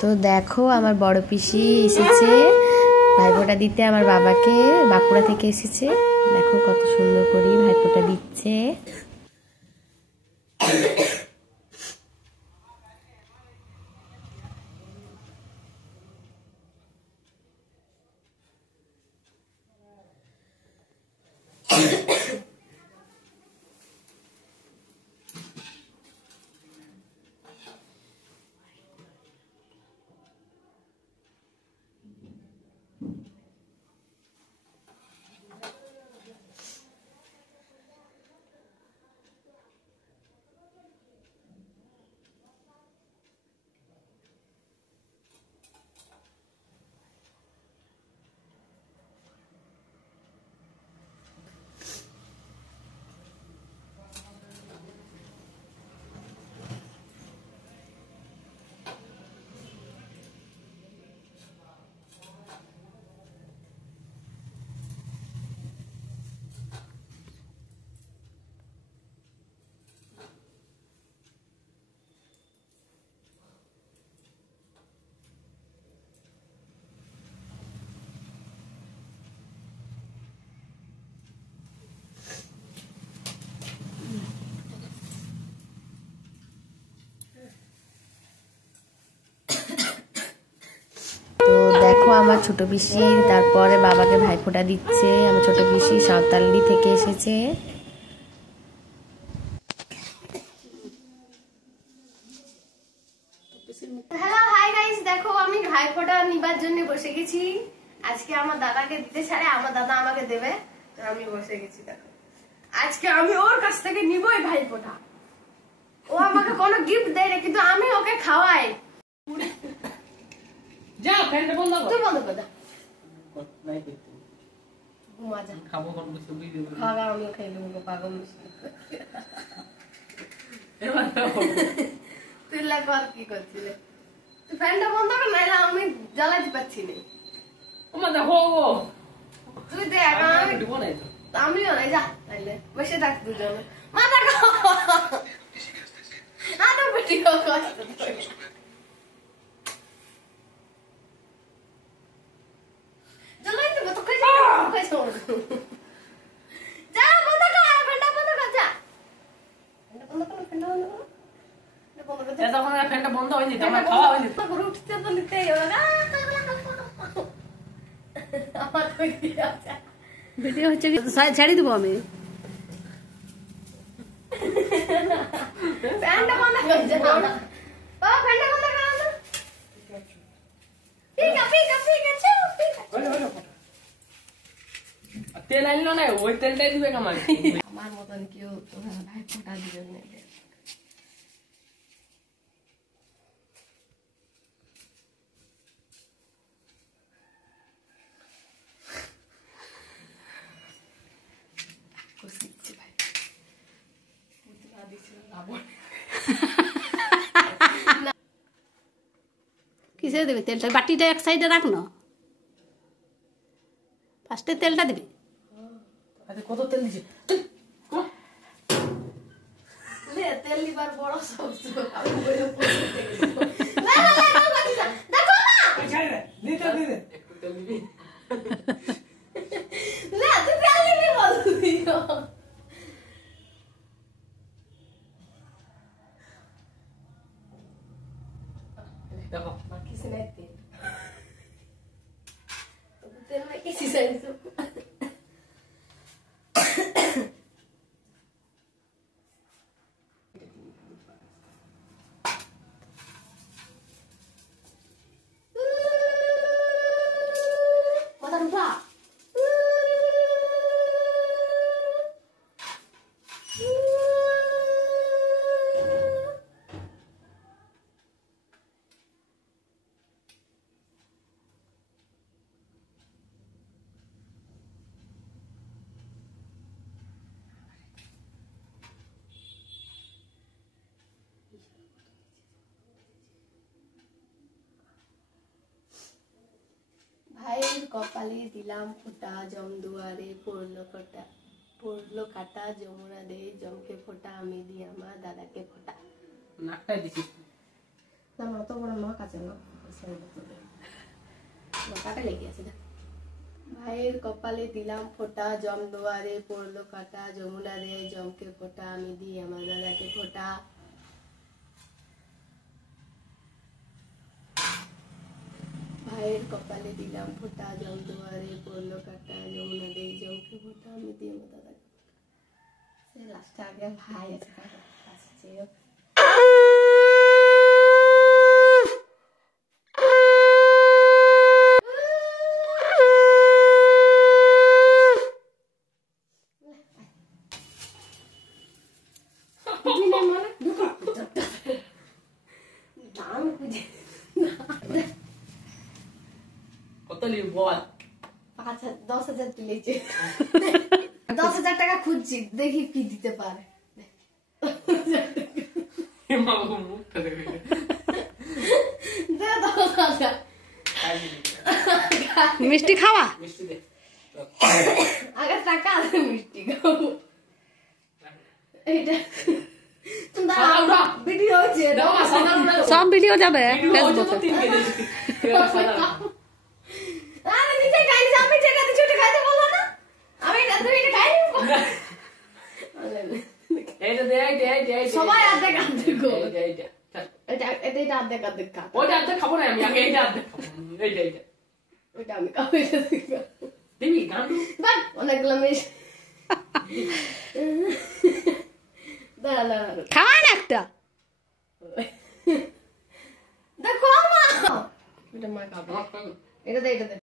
তো দেখো আমার বড় পিসি এসেছে ভাইফোঁটা দিতে, আমার বাবাকে বাঁকুড়া থেকে এসেছে। দেখো কত সুন্দর করে ভাইফোঁটা দিচ্ছে। দেখো আমার ছোট পিসি তারপরে বাবাকে ভাইফোঁটা দিচ্ছে। আমার ছোট পিসি সাঁওতালি থেকে এসেছে। হ্যালো হাই গাইস, দেখো আমি ভাইফোঁটা নিবার জন্য বসে গেছি। আজকে আমার দাদাকে দিতে ছাড়ে, আমার দাদা আমাকে দেবে, আমি বসে গেছি। দেখো আজকে আমি ওর কাছ থেকে নিবই ভাইফোঁটা। ও আমাকে কোনো গিফট দেয় না, কিন্তু আমি ওকে খাওয়াই। যা ফ্যানটা বন্ধ কর, তুই বন্ধ কর। যা নাই করতে ঘুমা যা, খাবো কোন কিছু বুঝি দেব, খাওয়া আমি খাই দেব পাগল মিষ্টি। এবার তুই লাগবার কি করছিস? তুই ফ্যানটা বন্ধ কর, নাইলে আমি জ্বালাতে পাচ্ছি না। ওমা দেখো গো, তুই দে আমি দিব না তো, আমিও না। যা তাইলে বসে থাক দুজনে। মাথা গো আরে ভিডিও কষ্ট ভিডিও হচ্ছে, ছাড়ি দেবো আমি। তেল আনলো না, ওই তেলটাই দিবে কামাই। আমার মতন কেউ ভাইফোঁটা দিবে না। কিসে দেবে তেলটা? বাটিটা এক সাইডে রাখ না, ফার্স্টে তেলটা দিবি। কত তেল দিছে? তেল দিবার বড় দেখো किसी ने तेल तो तेल में किसी से কপালে দিলাম ফোঁটা, জম দুয়ারে পড়লো ফোঁটা, পড়লো কাটা যমুনা দে জমকে ফোঁটা, আমি দিই আমার দাদাকে ফোঁটা। নাকটাই দিছিস না, অত বড় নাক আছে না। কাটা লেগে আছে। ভাইয়ের কপালে দিলাম ফোঁটা, জম দুয়ারে পড়লো কাটা, যমুনা দেয় জমকে ফোঁটা, আমি দিই আমার দাদাকে ফোঁটা। ভাইয়ের কপালে দিলাম ফোঁটা, জম দুয়ারে পড়লো কাটা, যমুনা দেয় জমকে ফোঁটা, আমি দিই আমার দাদাকে। সে লাস্টে আগে ভাই আসছে। কত নিব বল? 10,000 তুলেছে। 10,000 টাকা খুঁজছি, দেখি কি দিতে পারে। মিষ্টি খাওয়া, আগে টাকা আছে মিষ্টি খাবো। এইটা ভিডিও হচ্ছে, সব ভিডিও যাবে ফেসবুকে। আরে নিজে খাইনি, আমি টাকা দিয়ে ছুটে খাইতে বললো না, আমি তুমি এটা খাইনি। এইটা দে, সবাই অর্ধেক অর্ধেক গো। এইটা এটা অর্ধেক অর্ধেক খা। ওইটা আদে খাবো না আমি, আগে এইটা আদে খাবো। এইটা ওইটা আমি খাবো, এটা তুই খা। দিবি গান্ডু? বাট অনেকগুলো মিশ। দাঁড়া দাঁড়া, খাওয়া না একটা। দেখো মা, এটা মা খাবো। এটা দে, এটা দে।